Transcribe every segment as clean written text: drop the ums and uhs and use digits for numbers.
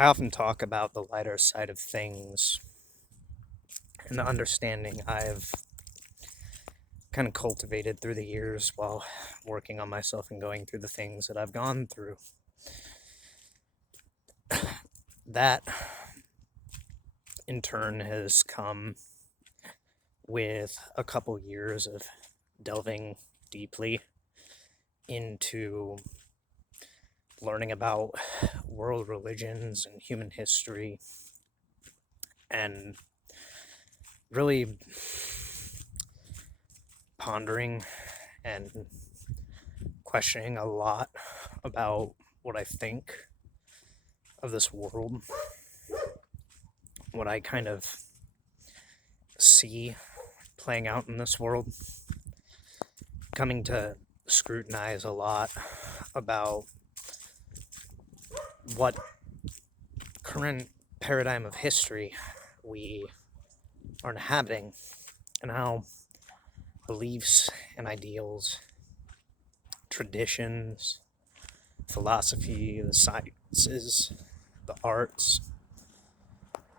I often talk about the lighter side of things and the understanding I've kind of cultivated through the years while working on myself and going through the things that I've gone through. That, in turn, has come with a couple years of delving deeply into learning about world religions and human history and really pondering and questioning a lot about what I think of this world, what I kind of see playing out in this world, coming to scrutinize a lot about what current paradigm of history we are inhabiting and how beliefs and ideals, traditions, philosophy, the sciences, the arts,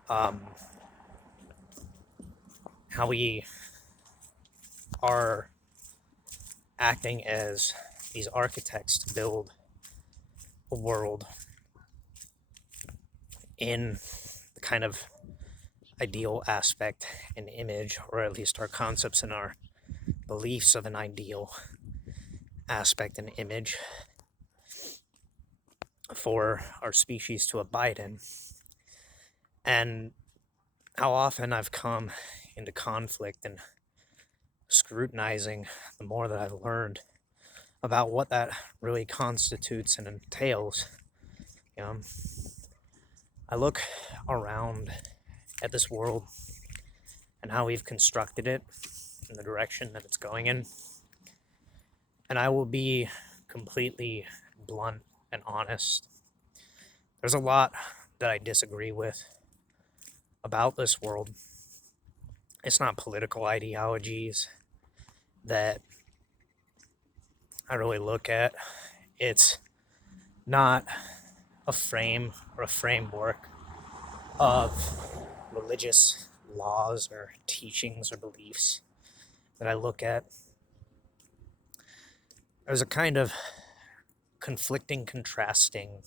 um, how we are acting as these architects to build a world in the kind of ideal aspect and image, or at least our concepts and our beliefs of an ideal aspect and image for our species to abide in. And how often I've come into conflict and scrutinizing the more that I've learned about what that really constitutes and entails. You know, I look around at this world and how we've constructed it and the direction that it's going in, and I will be completely blunt and honest. There's a lot that I disagree with about this world. It's not political ideologies that I really look at. It's not a frame or a framework of religious laws or teachings or beliefs that I look at. There's a kind of conflicting, contrasting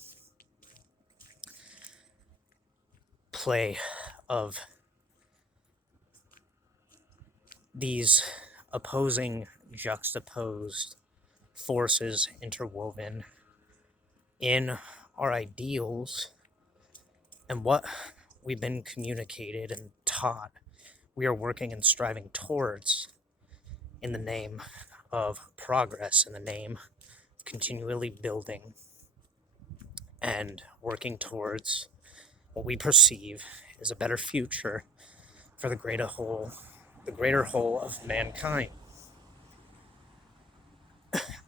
play of these opposing, juxtaposed forces interwoven in our ideals and what we've been communicated and taught we are working and striving towards in the name of progress, in the name of continually building and working towards what we perceive as a better future for the greater whole of mankind.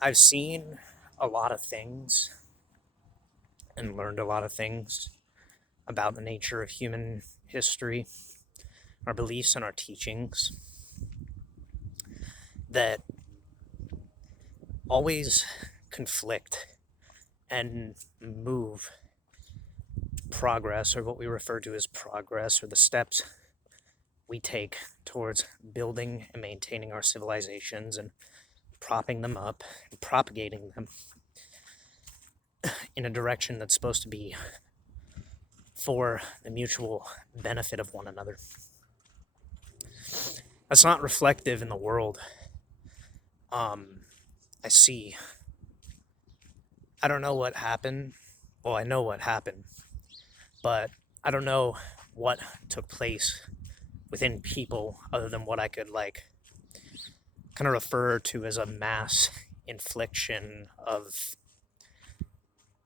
I've seen a lot of things and learned a lot of things about the nature of human history, our beliefs and our teachings that always conflict and move progress, or what we refer to as progress, or the steps we take towards building and maintaining our civilizations and propping them up and propagating them in a direction that's supposed to be for the mutual benefit of one another. That's not reflective in the world. I see. I don't know what happened. Well, I know what happened, but I don't know what took place within people other than what I could kind of refer to as a mass infliction of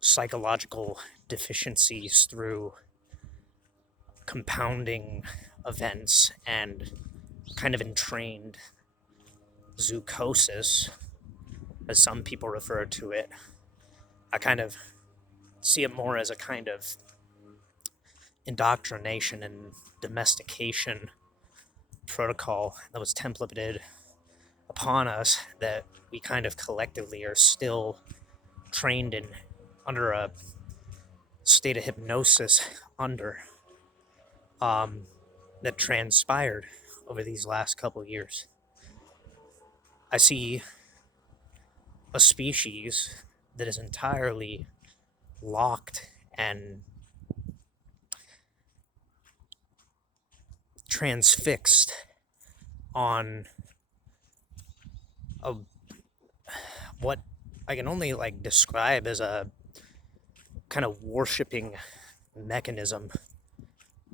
psychological deficiencies through compounding events and kind of entrained zoochosis, as some people refer to it. I kind of see it more as a kind of indoctrination and domestication protocol that was templated upon us that we kind of collectively are still trained in under a state of hypnosis under um, that transpired over these last couple years. I see a species that is entirely locked and transfixed on a what I can only like describe as a kind of worshipping mechanism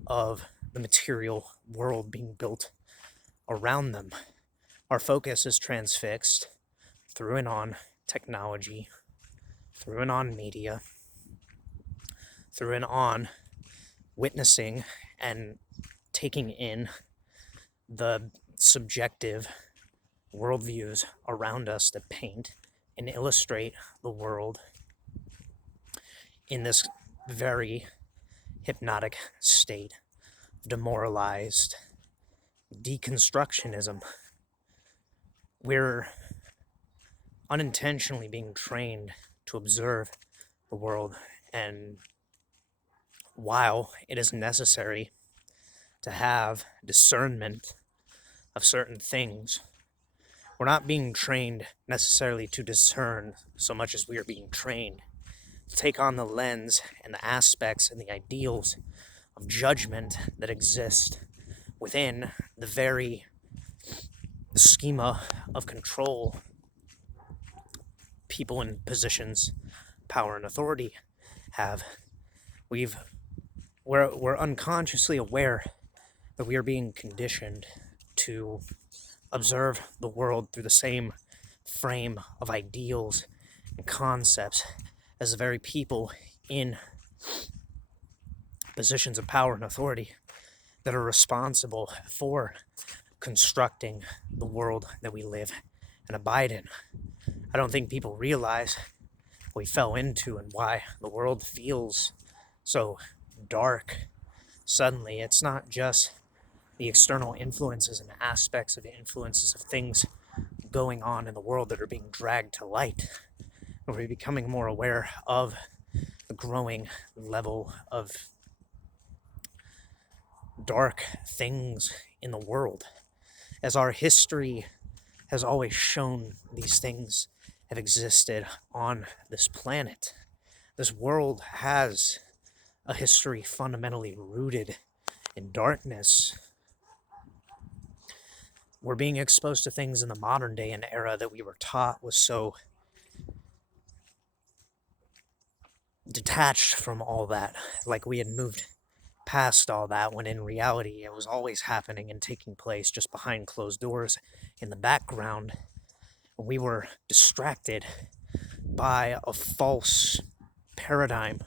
of the material world being built around them. Our focus is transfixed through and on technology, through and on media, through and on witnessing and taking in the subjective worldviews around us that paint and illustrate the world in this very hypnotic state of demoralized deconstructionism. We're unintentionally being trained to observe the world, and while it is necessary to have discernment of certain things, we're not being trained necessarily to discern so much as we are being trained to take on the lens and the aspects and the ideals of judgment that exist within the very schema of control people in positions, power, and authority have. We're unconsciously aware that we are being conditioned to observe the world through the same frame of ideals and concepts as the very people in positions of power and authority that are responsible for constructing the world that we live and abide in. I don't think people realize what we fell into and why the world feels so dark suddenly. It's not just the external influences and aspects of the influences of things going on in the world that are being dragged to light. We're becoming more aware of the growing level of dark things in the world. As our history has always shown, these things have existed on this planet. This world has a history fundamentally rooted in darkness. We're being exposed to things in the modern day and era that we were taught was so detached from all that, like we had moved past all that, when in reality it was always happening and taking place just behind closed doors in the background. We were distracted by a false paradigm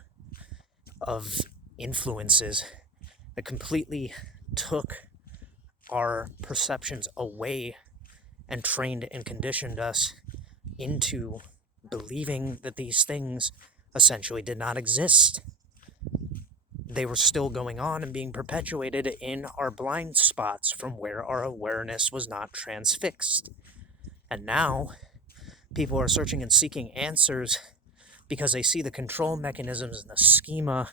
of influences that completely took our perceptions away and trained and conditioned us into believing that these things essentially did not exist. They were still going on and being perpetuated in our blind spots from where our awareness was not transfixed. And now people are searching and seeking answers because they see the control mechanisms and the schema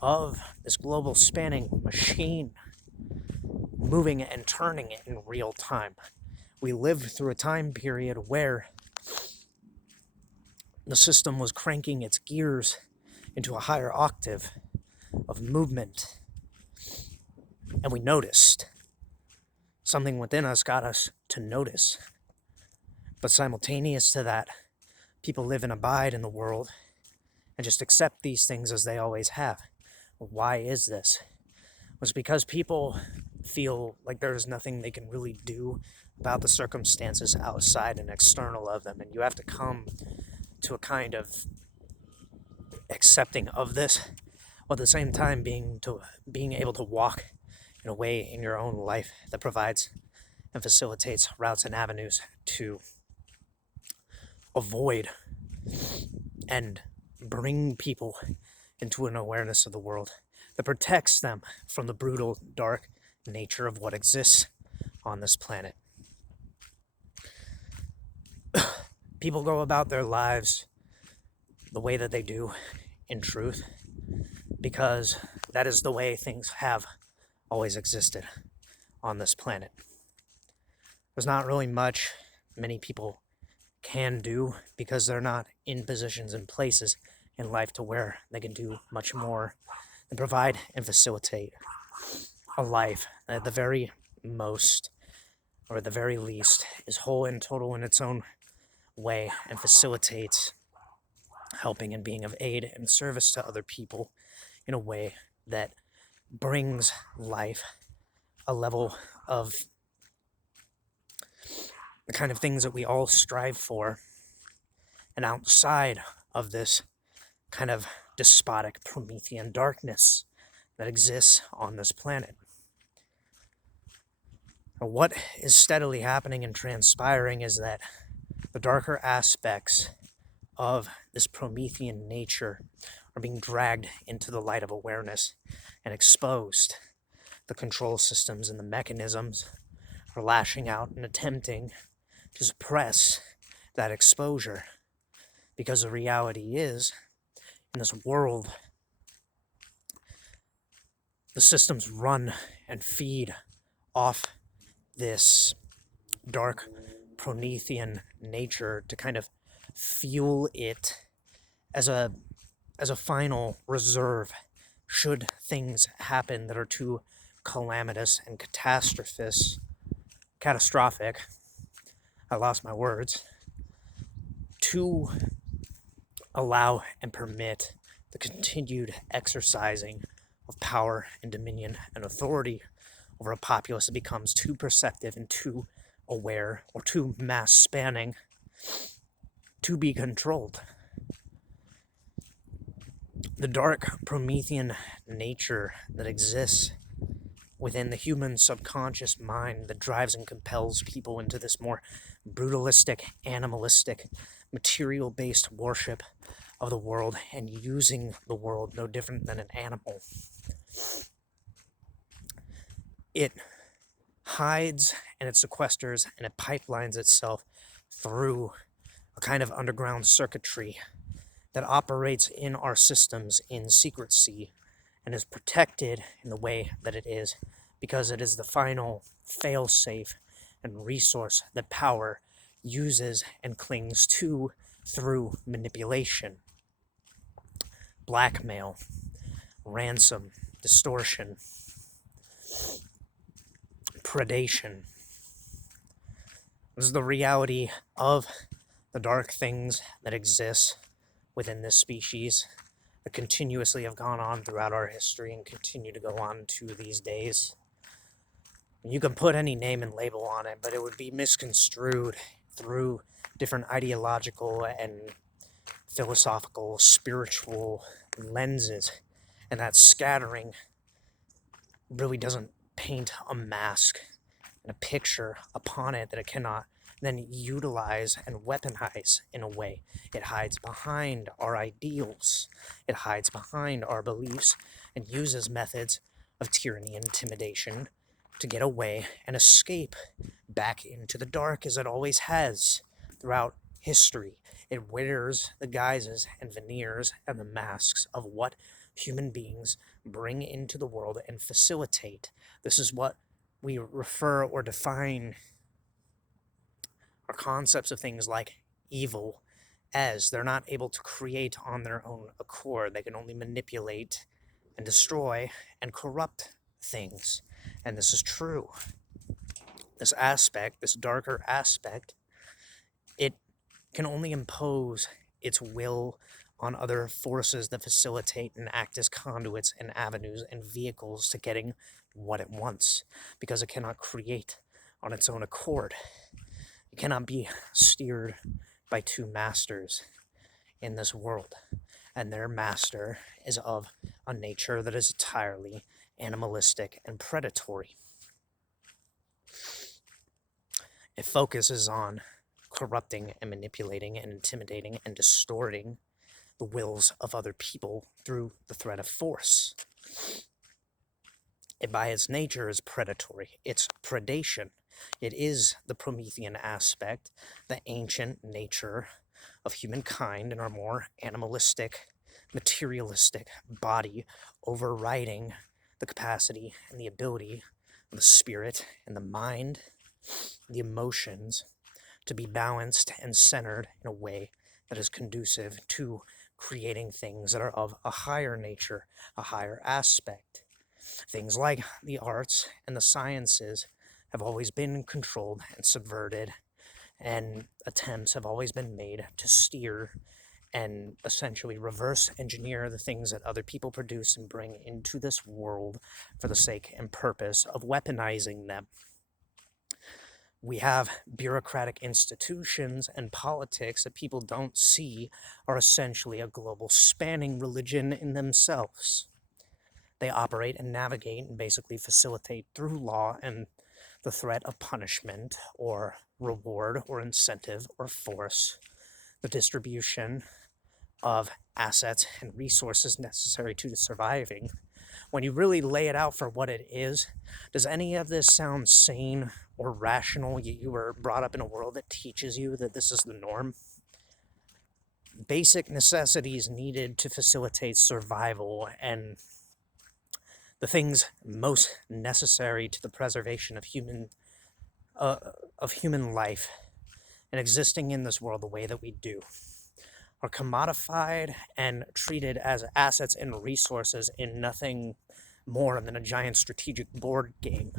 of this global spanning machine moving and turning in real time. We lived through a time period where the system was cranking its gears into a higher octave of movement, and we noticed. Something within us got us to notice. But simultaneous to that, people live and abide in the world and just accept these things as they always have. Why is this? It's because people feel like there's nothing they can really do about the circumstances outside and external of them, and you have to come to a kind of accepting of this, while at the same time being able to walk in a way in your own life that provides and facilitates routes and avenues to avoid and bring people into an awareness of the world that protects them from the brutal, dark nature of what exists on this planet. People go about their lives the way that they do in truth because that is the way things have always existed on this planet. There's not really much many people can do because they're not in positions and places in life to where they can do much more than provide and facilitate a life that at the very most, or at the very least, is whole and total in its own way and facilitates helping and being of aid and service to other people in a way that brings life a level of the kind of things that we all strive for, and outside of this kind of despotic Promethean darkness that exists on this planet. What is steadily happening and transpiring is that the darker aspects of this Promethean nature are being dragged into the light of awareness and exposed. The control systems and the mechanisms are lashing out and attempting to suppress that exposure, because the reality is, in this world, the systems run and feed off this dark Promethean nature to kind of fuel it as a final reserve should things happen that are too calamitous and catastrophic, I lost my words, to allow and permit the continued exercising of power and dominion and authority over a populace that becomes too perceptive and too aware or too mass spanning to be controlled. The dark Promethean nature that exists within the human subconscious mind that drives and compels people into this more brutalistic, animalistic, material-based worship of the world and using the world no different than an animal. It hides and it sequesters and it pipelines itself through a kind of underground circuitry that operates in our systems in secrecy and is protected in the way that it is because it is the final fail-safe and resource that power uses and clings to through manipulation, blackmail, ransom, distortion, predation. This is the reality of the dark things that exist within this species that continuously have gone on throughout our history and continue to go on to these days. You can put any name and label on it, but it would be misconstrued through different ideological and philosophical, spiritual lenses, and that scattering really doesn't paint a mask and a picture upon it that it cannot then utilize and weaponize in a way. It hides behind our ideals, it hides behind our beliefs, and uses methods of tyranny and intimidation to get away and escape back into the dark, as it always has throughout history. It wears the guises and veneers and the masks of what human beings bring into the world and facilitate. This is what we refer or define our concepts of things like evil as. They're not able to create on their own accord. They can only manipulate and destroy and corrupt things. And this is true. This aspect, this darker aspect, it can only impose its will on other forces that facilitate and act as conduits and avenues and vehicles to getting what it wants, because it cannot create on its own accord. It cannot be steered by two masters in this world, and their master is of a nature that is entirely animalistic and predatory. It focuses on corrupting and manipulating and intimidating and distorting the wills of other people through the threat of force. It, by its nature, is predatory. It's predation. It is the Promethean aspect, the ancient nature of humankind and our more animalistic materialistic body overriding the capacity and the ability of the spirit and the mind, the emotions, to be balanced and centered in a way that is conducive to creating things that are of a higher nature, a higher aspect. Things like the arts and the sciences have always been controlled and subverted, and attempts have always been made to steer and essentially reverse engineer the things that other people produce and bring into this world for the sake and purpose of weaponizing them. We have bureaucratic institutions and politics that people don't see are essentially a global spanning religion in themselves. They operate and navigate and basically facilitate through law and the threat of punishment or reward or incentive or force the distribution of assets and resources necessary to surviving. When you really lay it out for what it is, does any of this sound sane or rational? You were brought up in a world that teaches you that this is the norm. Basic necessities needed to facilitate survival and the things most necessary to the preservation of human life and existing in this world the way that we do are commodified and treated as assets and resources in nothing more than a giant strategic board game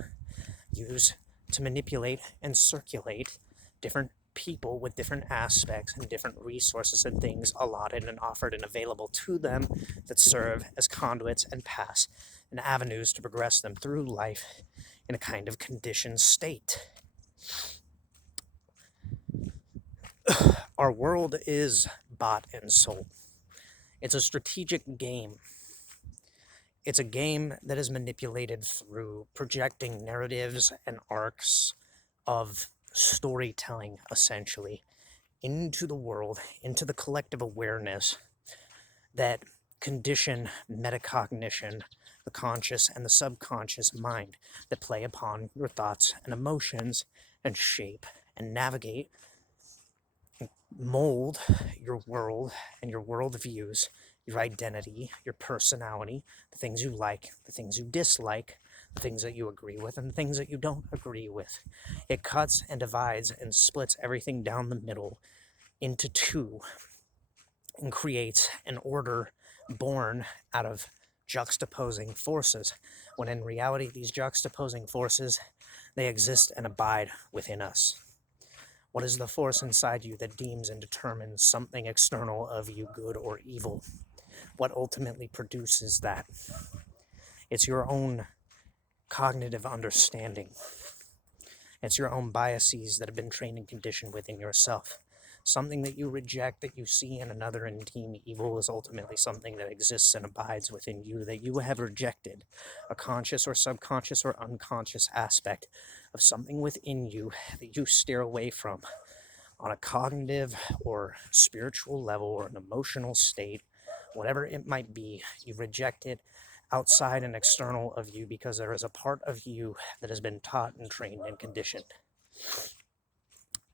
used to manipulate and circulate different people with different aspects and different resources and things allotted and offered and available to them that serve as conduits and paths and avenues to progress them through life in a kind of conditioned state. Our world is bought and sold. It's a strategic game. It's a game that is manipulated through projecting narratives and arcs of storytelling, essentially, into the world, into the collective awareness that condition metacognition, the conscious and the subconscious mind that play upon your thoughts and emotions and shape and navigate, mold your world and your worldviews, your identity, your personality, the things you like, the things you dislike, the things that you agree with, and the things that you don't agree with. It cuts and divides and splits everything down the middle into two and creates an order born out of juxtaposing forces, when in reality these juxtaposing forces, they exist and abide within us. What is the force inside you that deems and determines something external of you, good or evil? What ultimately produces that? It's your own cognitive understanding. It's your own biases that have been trained and conditioned within yourself. Something that you reject, that you see in another and deem evil, is ultimately something that exists and abides within you that you have rejected. A conscious or subconscious or unconscious aspect of something within you that you steer away from on a cognitive or spiritual level or an emotional state, whatever it might be. You reject it outside and external of you because there is a part of you that has been taught and trained and conditioned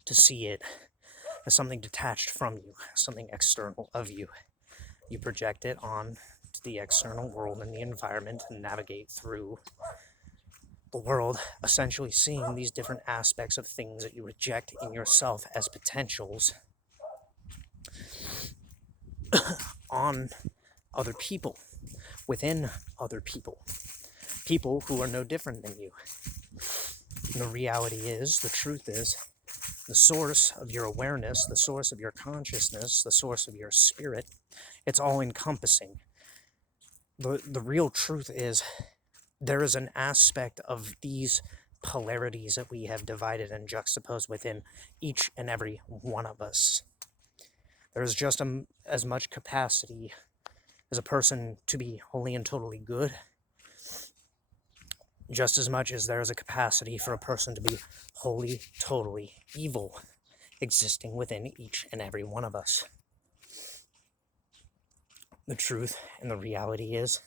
to see it as something detached from you, something external of you. You project it on to the external world and the environment and navigate through the world, essentially seeing these different aspects of things that you reject in yourself as potentials on other people, within other people, people who are no different than you. And the reality is, the truth is, the source of your awareness, the source of your consciousness, the source of your spirit, it's all encompassing. The real truth is, there is an aspect of these polarities that we have divided and juxtaposed within each and every one of us. There is just as much capacity as a person to be wholly and totally good, just as much as there is a capacity for a person to be wholly, totally evil existing within each and every one of us. The truth and the reality is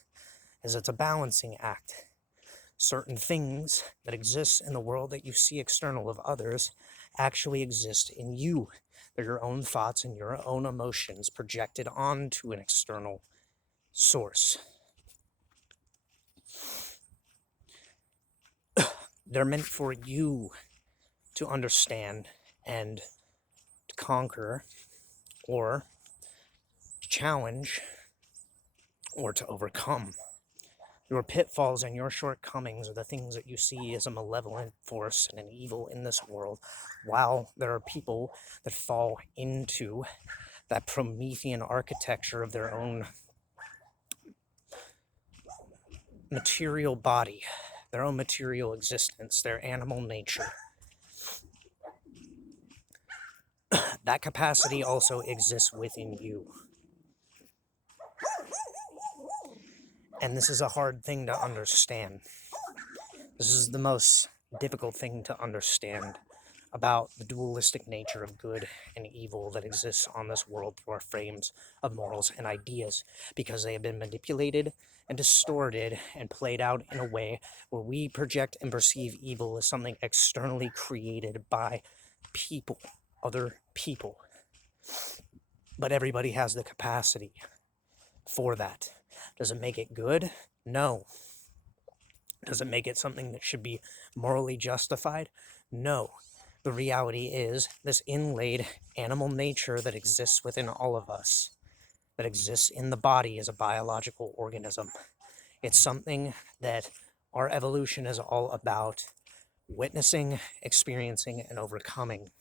it's a balancing act. Certain things that exist in the world that you see external of others actually exist in you. They're your own thoughts and your own emotions projected onto an external source. They're meant for you to understand and to conquer, or to challenge, or to overcome. Your pitfalls and your shortcomings are the things that you see as a malevolent force and an evil in this world, while there are people that fall into that Promethean architecture of their own material body, their own material existence, their animal nature. That capacity also exists within you. And this is a hard thing to understand. This is the most difficult thing to understand about the dualistic nature of good and evil that exists on this world through our frames of morals and ideas, because they have been manipulated and distorted and played out in a way where we project and perceive evil as something externally created by people, other people. But everybody has the capacity for that. Does it make it good? No. Does it make it something that should be morally justified? No. The reality is this inlaid animal nature that exists within all of us, that exists in the body as a biological organism. It's something that our evolution is all about witnessing, experiencing, and overcoming.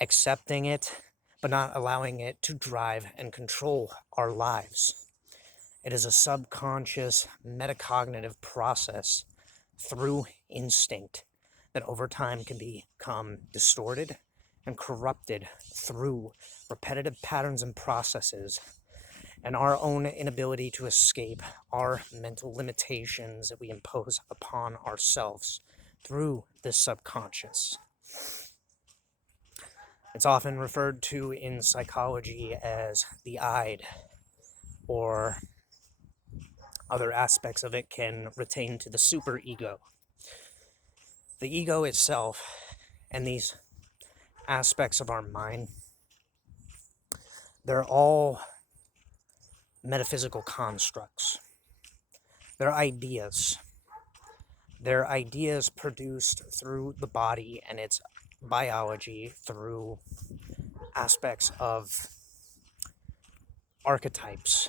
Accepting it, but not allowing it to drive and control our lives. It is a subconscious metacognitive process through instinct that over time can become distorted and corrupted through repetitive patterns and processes, and our own inability to escape our mental limitations that we impose upon ourselves through this subconscious. It's often referred to in psychology as the id, or other aspects of it can retain to the superego. The ego itself and these aspects of our mind, they're all metaphysical constructs. They're ideas. They're ideas produced through the body and its biology through aspects of archetypes,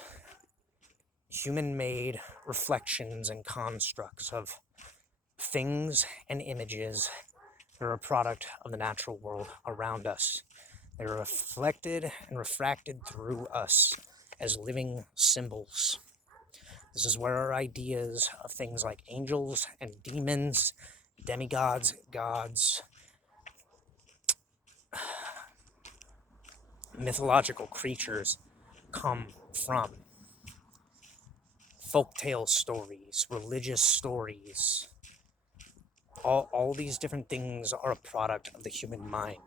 human-made reflections and constructs of things and images that are a product of the natural world around us. They're reflected and refracted through us as living symbols. This is where our ideas of things like angels and demons, demigods, gods, mythological creatures come from. Folktale stories, religious stories, all these different things are a product of the human mind.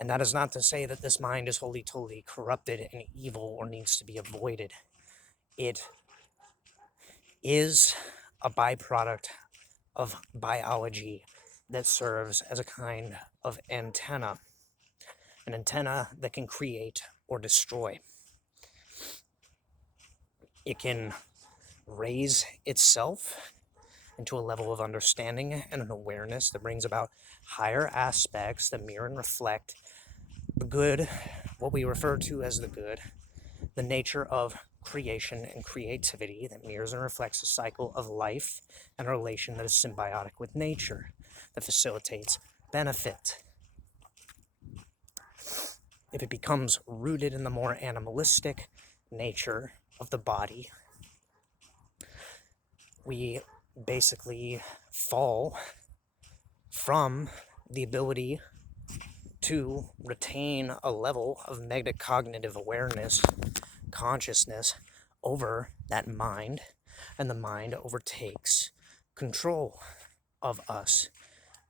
And that is not to say that this mind is wholly, totally corrupted and evil or needs to be avoided. It is a byproduct of biology that serves as a kind of antenna, an antenna that can create or destroy. It can raise itself into a level of understanding and an awareness that brings about higher aspects that mirror and reflect the good, what we refer to as the good, the nature of creation and creativity that mirrors and reflects a cycle of life and a relation that is symbiotic with nature, that facilitates benefit. If it becomes rooted in the more animalistic nature of the body, we basically fall from the ability to retain a level of metacognitive awareness, consciousness over that mind, and the mind overtakes control of us.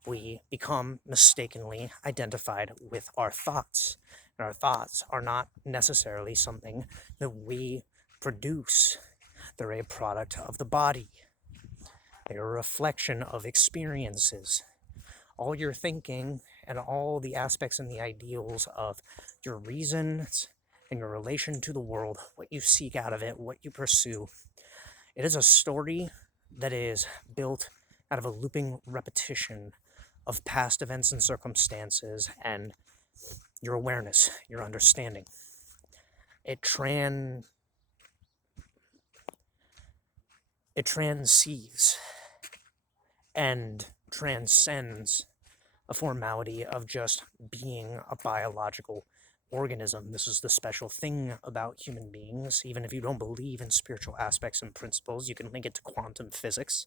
We become mistakenly identified with our thoughts, and our thoughts are not necessarily something that we produce. They're a product of the body. They're a reflection of experiences. All your thinking and all the aspects and the ideals of your reasons and your relation to the world, what you seek out of it, what you pursue. It is a story that is built out of a looping repetition of past events and circumstances and your awareness, your understanding. It transceives and transcends a formality of just being a biological organism. This is the special thing about human beings. Even if you don't believe in spiritual aspects and principles, you can link it to quantum physics.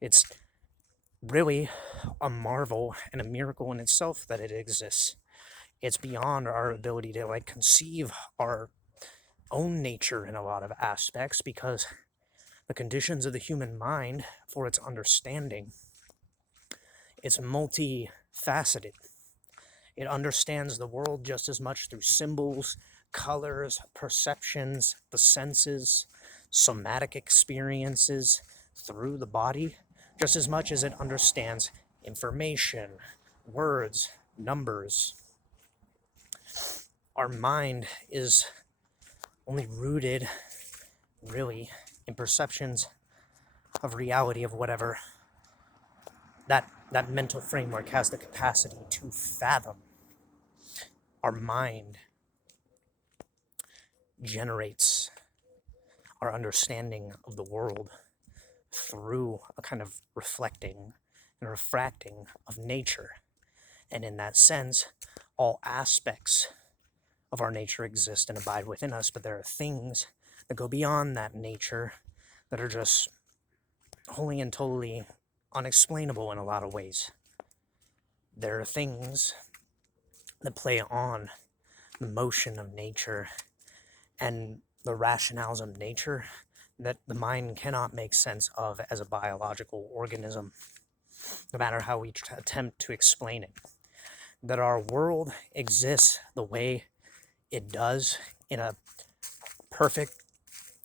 It's really a marvel and a miracle in itself that it exists. It's beyond our ability to conceive our own nature in a lot of aspects, because the conditions of the human mind for its understanding, it's multifaceted. It understands the world just as much through symbols, colors, perceptions, the senses, somatic experiences through the body, just as much as it understands information, words, numbers. Our mind is only rooted, really, in perceptions of reality, of whatever that mental framework has the capacity to fathom. Our mind generates our understanding of the world through a kind of reflecting and refracting of nature. And in that sense, all aspects of our nature exist and abide within us, but there are things that go beyond that nature that are just wholly and totally unexplainable in a lot of ways. There are things that play on the motion of nature and the rationales of nature that the mind cannot make sense of as a biological organism, no matter how we attempt to explain it. That our world exists the way it does in a perfect,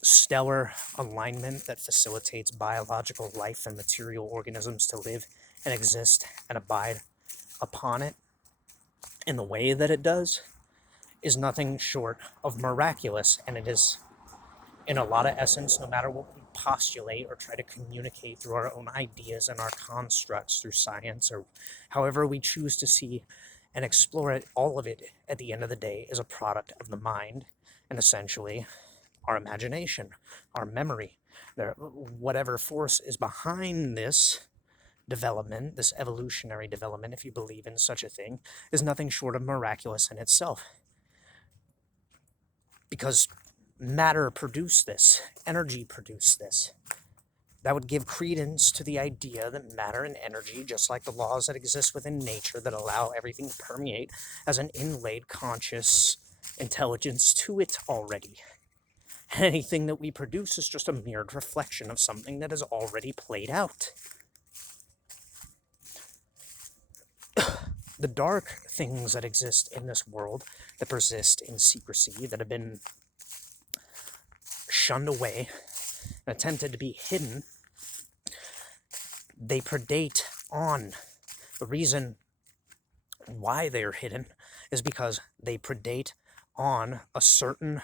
stellar alignment that facilitates biological life and material organisms to live and exist and abide upon it in the way that it does is nothing short of miraculous. And it is, in a lot of essence, no matter what we postulate or try to communicate through our own ideas and our constructs through science, or however we choose to see and explore it, all of it at the end of the day is a product of the mind, and essentially our imagination, our memory. Whatever force is behind this development, this evolutionary development, if you believe in such a thing, is nothing short of miraculous in itself. Because matter produced this, energy produced this. That would give credence to the idea that matter and energy, just like the laws that exist within nature that allow everything to permeate, as an inlaid conscious intelligence to it already. Anything that we produce is just a mirrored reflection of something that is already played out. The dark things that exist in this world, that persist in secrecy, that have been shunned away and attempted to be hidden, they predate on. The reason why they are hidden is because they predate on a certain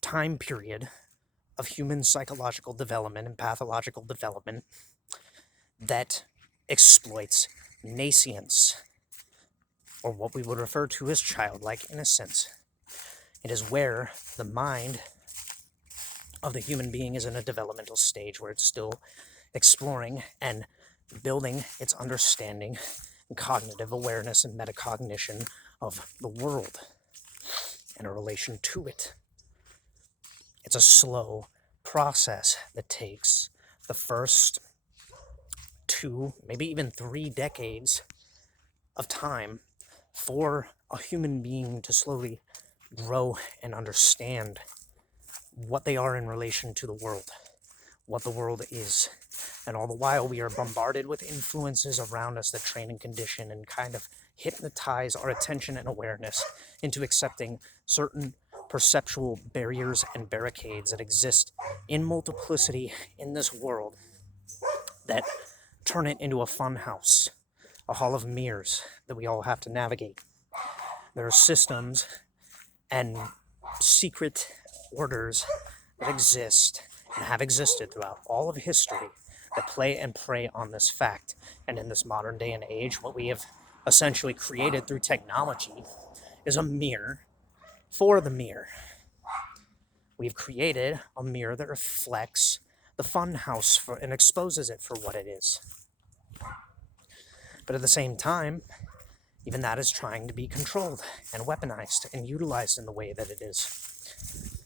time period of human psychological development and pathological development that exploits nascience, or what we would refer to as childlike innocence. It is where the mind of the human being is in a developmental stage where it's still exploring and building its understanding and cognitive awareness and metacognition of the world and a relation to it. It's a slow process that takes the first 2, maybe even 3 decades of time for a human being to slowly grow and understand what they are in relation to the world, what the world is. And all the while we are bombarded with influences around us that train and condition and kind of hypnotize our attention and awareness into accepting certain perceptual barriers and barricades that exist in multiplicity in this world that turn it into a fun house, a hall of mirrors that we all have to navigate. There are systems and secret orders that exist and have existed throughout all of history that play and prey on this fact. And in this modern day and age, what we have essentially created through technology is a mirror for the mirror. We've created a mirror that reflects the funhouse and exposes it for what it is. But at the same time, even that is trying to be controlled and weaponized and utilized in the way that it is.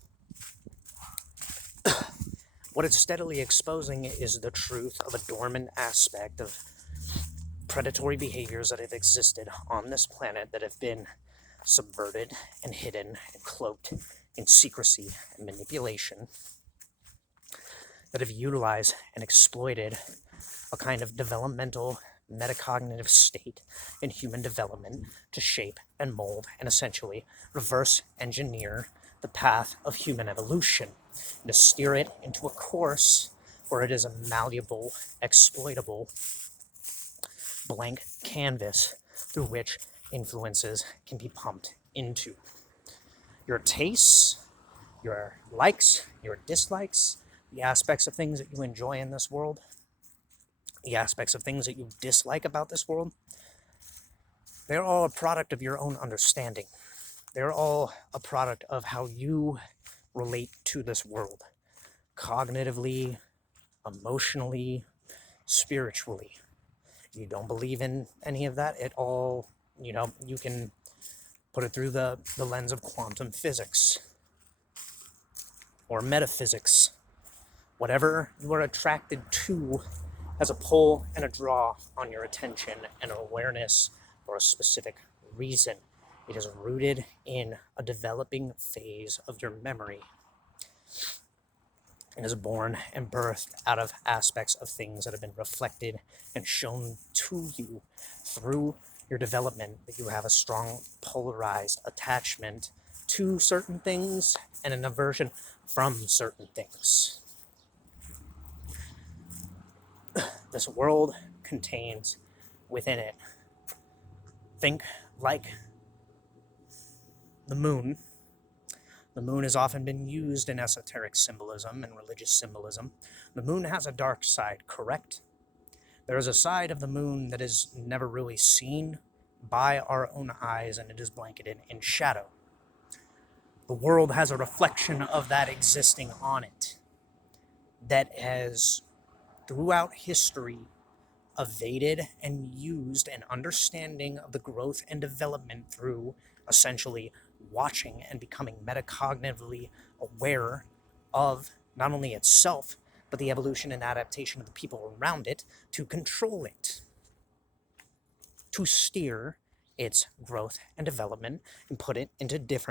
What it's steadily exposing is the truth of a dormant aspect of predatory behaviors that have existed on this planet that have been subverted and hidden and cloaked in secrecy and manipulation, that have utilized and exploited a kind of developmental metacognitive state in human development to shape and mold and essentially reverse engineer the path of human evolution and to steer it into a course where it is a malleable, exploitable, blank canvas through which influences can be pumped into. Your tastes, your likes, your dislikes, the aspects of things that you enjoy in this world, the aspects of things that you dislike about this world, they're all a product of your own understanding. They're all a product of how you relate to this world, cognitively, emotionally, spiritually. If you don't believe in any of that, it all, you can put it through the lens of quantum physics or metaphysics. Whatever you are attracted to has a pull and a draw on your attention and an awareness for a specific reason. It is rooted in a developing phase of your memory. It is born and birthed out of aspects of things that have been reflected and shown to you through your development, that you have a strong polarized attachment to certain things and an aversion from certain things. This world contains within it, think like the moon. The moon has often been used in esoteric symbolism and religious symbolism. The moon has a dark side, correct? There is a side of the moon that is never really seen by our own eyes, and it is blanketed in shadow. The world has a reflection of that existing on it that has, throughout history, evaded and used an understanding of the growth and development through essentially watching and becoming metacognitively aware of not only itself, but the evolution and adaptation of the people around it to control it, to steer its growth and development and put it into different